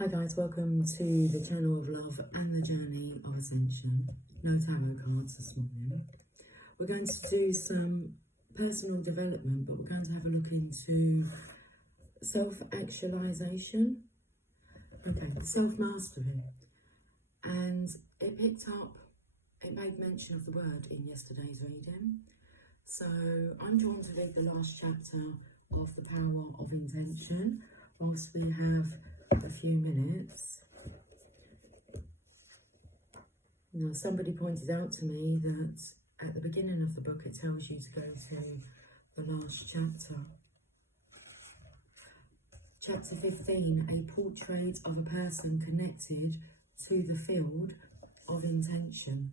Hi guys, welcome to the channel of love and the journey of ascension. No tarot cards this morning. We're going to do some personal development, but we're going to have a look into self-actualization. Okay, self-mastery. And it made mention of the word in yesterday's reading. So I'm drawn to read the last chapter of The Power of Intention whilst we have a few minutes. Now, somebody pointed out to me that at the beginning of the book it tells you to go to the last chapter. Chapter 15, a portrait of a person connected to the field of intention.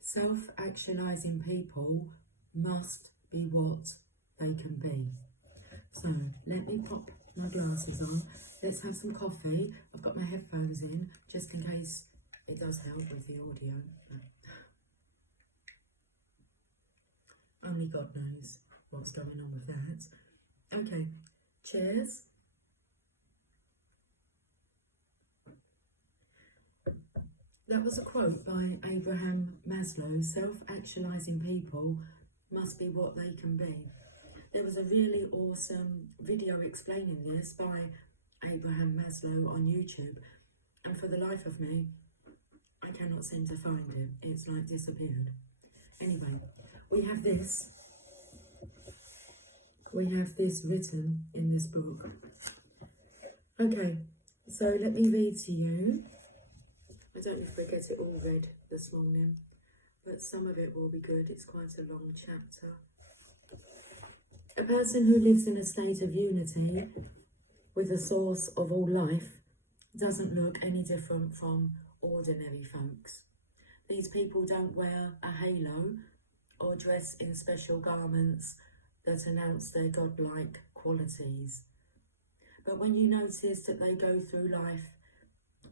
Self-actualizing people must be what they can be. So let me pop my glasses on. Let's have some coffee. I've got my headphones in just in case it does help with the audio. Only God knows what's going on with that. Okay, cheers. That was a quote by Abraham Maslow. Self-actualizing people must be what they can be. There was a really awesome video explaining this by Abraham Maslow on YouTube, and for the life of me, I cannot seem to find it. It's like disappeared. Anyway, we have this written in this book. Okay, so let me read to you. I don't know if we get it all read this morning, but some of it will be good. It's quite a long chapter. A person who lives in a state of unity with the source of all life doesn't look any different from ordinary folks. These people don't wear a halo or dress in special garments that announce their godlike qualities. But when you notice that they go through life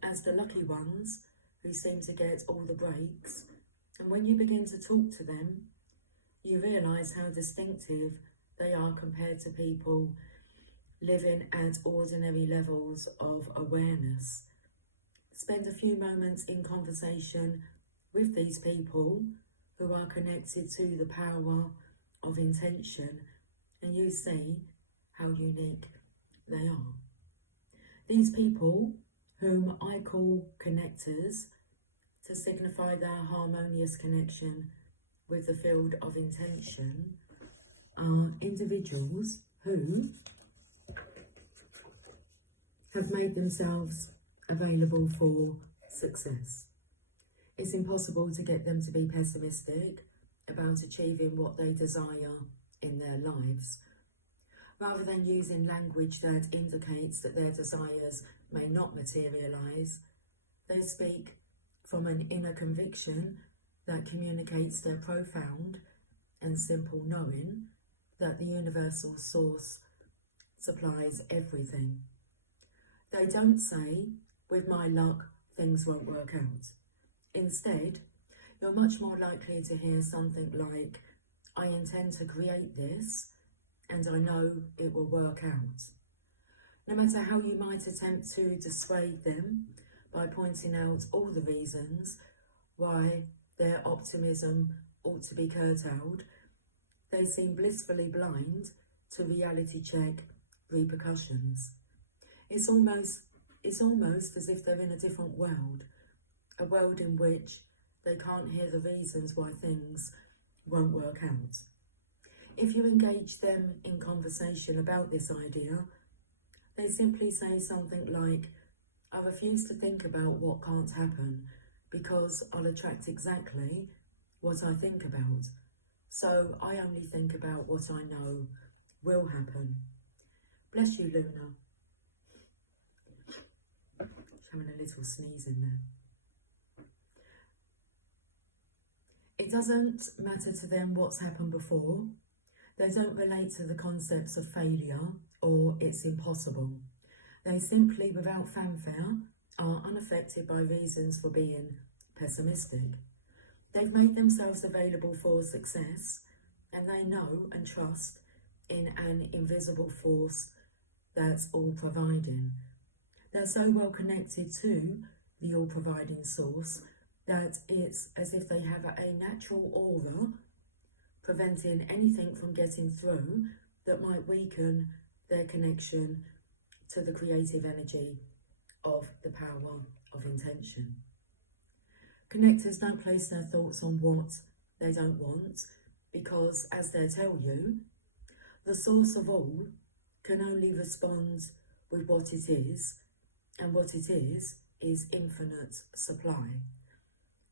as the lucky ones who seem to get all the breaks, and when you begin to talk to them, you realise how distinctive they are compared to people living at ordinary levels of awareness. Spend a few moments in conversation with these people who are connected to the power of intention, and you see how unique they are. These people, whom I call connectors, to signify their harmonious connection with the field of intention, are individuals who have made themselves available for success. It's impossible to get them to be pessimistic about achieving what they desire in their lives. Rather than using language that indicates that their desires may not materialise, they speak from an inner conviction that communicates their profound and simple knowing that the universal source supplies everything. They don't say, with my luck, things won't work out. Instead, you're much more likely to hear something like, I intend to create this, and I know it will work out. No matter how you might attempt to dissuade them by pointing out all the reasons why their optimism ought to be curtailed, they seem blissfully blind to reality check repercussions. It's almost as if they're in a different world, a world in which they can't hear the reasons why things won't work out. If you engage them in conversation about this idea, they simply say something like, I refuse to think about what can't happen because I'll attract exactly what I think about. So I only think about what I know will happen. Bless you, Luna. Just having a little sneeze in there. It doesn't matter to them what's happened before. They don't relate to the concepts of failure or it's impossible. They simply, without fanfare, are unaffected by reasons for being pessimistic. They've made themselves available for success, and they know and trust in an invisible force that's all providing. They're so well connected to the all-providing source that it's as if they have a natural aura preventing anything from getting through that might weaken their connection to the creative energy of the power of intention. Connectors don't place their thoughts on what they don't want because, as they tell you, the source of all can only respond with what it is, and what it is infinite supply.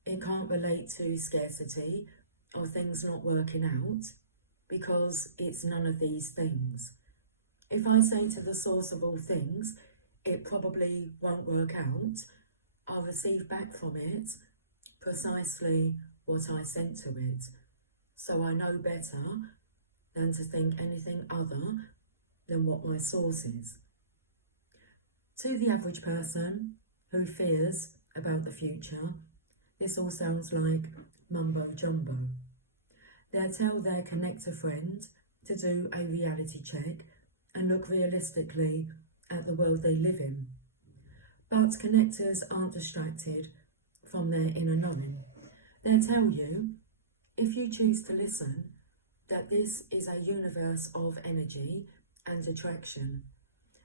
It can't relate to scarcity or things not working out because it's none of these things. If I say to the source of all things, it probably won't work out, I'll receive back from it precisely what I sent to it. So I know better than to think anything other than what my source is. To the average person who fears about the future, this all sounds like mumbo jumbo. They'll tell their connector friend to do a reality check and look realistically at the world they live in. But connectors aren't distracted from their inner knowing. They'll tell you, if you choose to listen, that this is a universe of energy and attraction,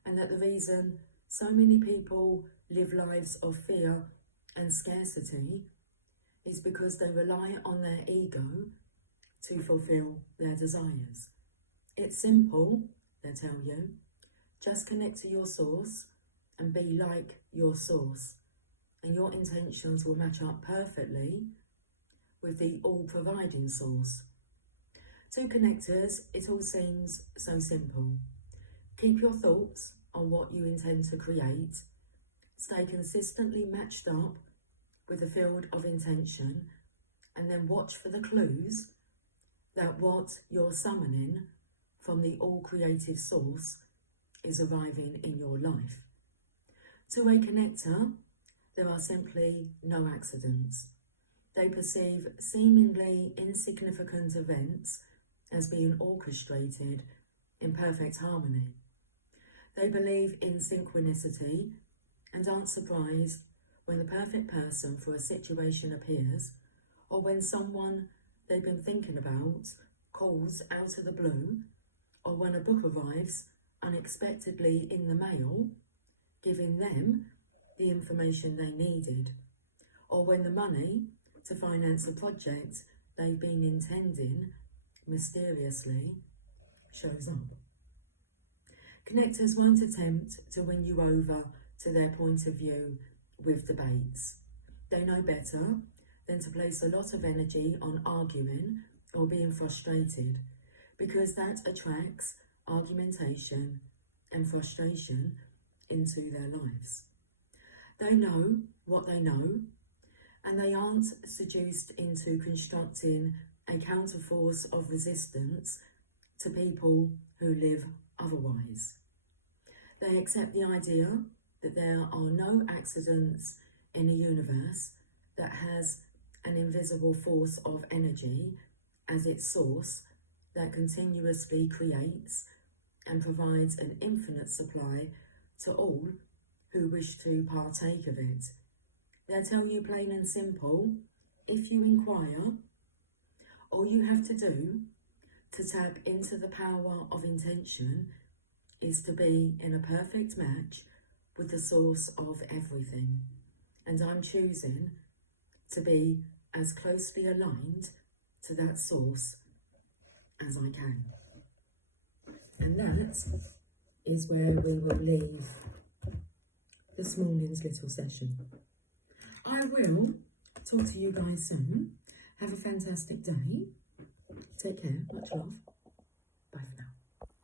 and that the reason so many people live lives of fear and scarcity is because they rely on their ego to fulfill their desires. It's simple, they tell you. Just connect to your source and be like your source, and your intentions will match up perfectly with the all-providing source. To connectors, it all seems so simple. Keep your thoughts on what you intend to create. Stay consistently matched up with the field of intention, and then watch for the clues that what you're summoning from the all-creative source is arriving in your life. To a connector, there are simply no accidents. They perceive seemingly insignificant events as being orchestrated in perfect harmony. They believe in synchronicity and aren't surprised when the perfect person for a situation appears, or when someone they've been thinking about calls out of the blue, or when a book arrives unexpectedly in the mail, giving them the information they needed, or when the money to finance a project they've been intending mysteriously shows up. Connectors won't attempt to win you over to their point of view with debates. They know better than to place a lot of energy on arguing or being frustrated, because that attracts argumentation and frustration into their lives. They know what they know, and they aren't seduced into constructing a counterforce of resistance to people who live otherwise. They accept the idea that there are no accidents in a universe that has an invisible force of energy as its source that continuously creates and provides an infinite supply to all who wish to partake of it. They'll tell you plain and simple, if you inquire, all you have to do to tap into the power of intention is to be in a perfect match with the source of everything. And I'm choosing to be as closely aligned to that source as I can. And that is where we will leave this morning's little session. I will talk to you guys soon. Have a fantastic day. Take care. Much love. Bye for now.